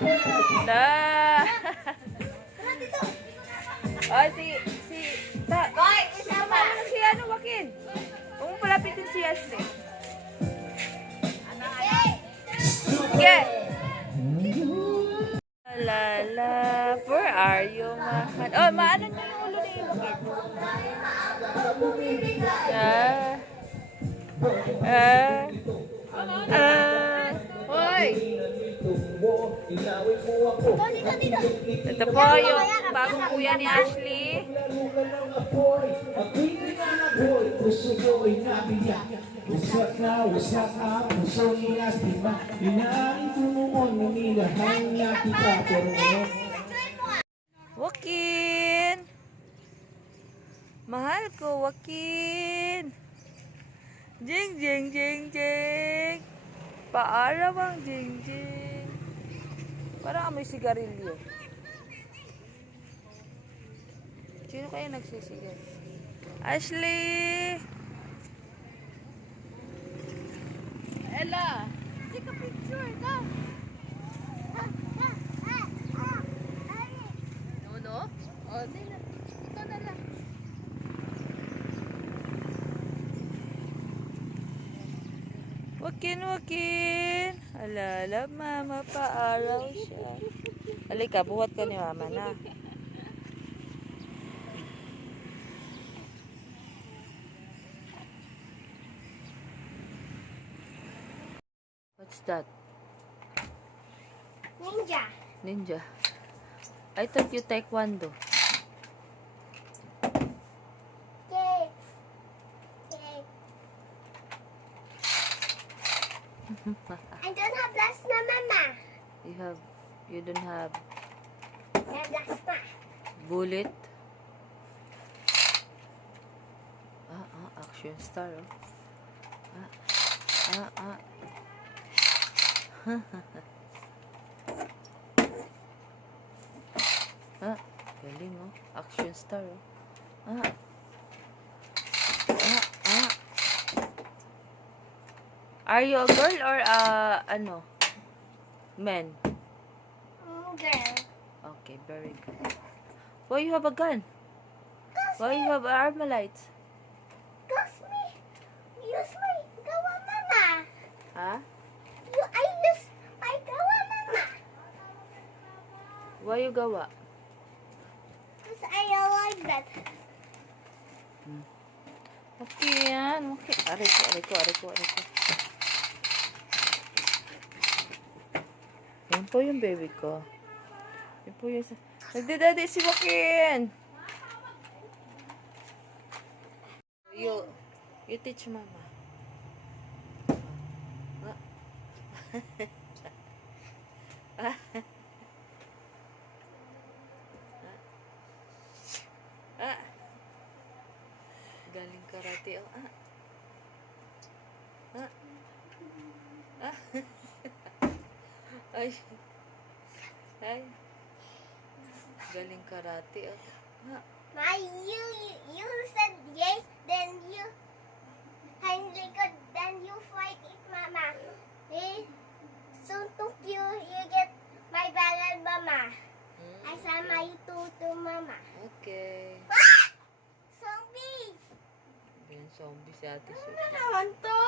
Na. Oh, Hoy, isa pa. Ano si ano, Joaquin? Kung palapitin si Ashley. Sige. Lala, where are you, mahal? Oh, maano niyo yung ulo ni Joaquin? Ah. Hoy! Ito po yung bagong kuya ni Ashley. Joaquin! Mahal ko, Joaquin! Jing, jing, jing, jing! Paaraw ang jing, jing! Parang amoy sigarilyo. Sino kaya nagsisigaw? Ashley! Ella! Take a picture, ka! No? Oh, di na. Ito na lang. Joaquin! Alala, mama, paaraw siya. Halika, buhat ka ni mama na. What's that? Ninja. Ninja. I thought you taekwondo. Yay. Yay. I don't have plasma, Mama. You don't have I have plasma. bullet? Action star, oh. Galing, oh. Action star, oh. Are you a girl or ano? Man? Girl. Okay, very good. Why you have a gun? Why you have Armalite? Cause me. Use my gawa, Mama. Ha? I use my gawa, Mama. Why you gawa? Cause I don't like that. Okay, yan. Okay. Aray ko. Yan po yung baby ko. Yan po yung... Nagdadadi si Joaquin! You teach mama. Galing karate, oh. Ay. Galing karate, oh. Ma, you said yes, then you Henrico, then you fight it, Mama. Eh, soon took you get my barrel, Mama. I sama you to Mama. Okay. Zombie! Yan, zombie si Ate Sus. Ano naman to?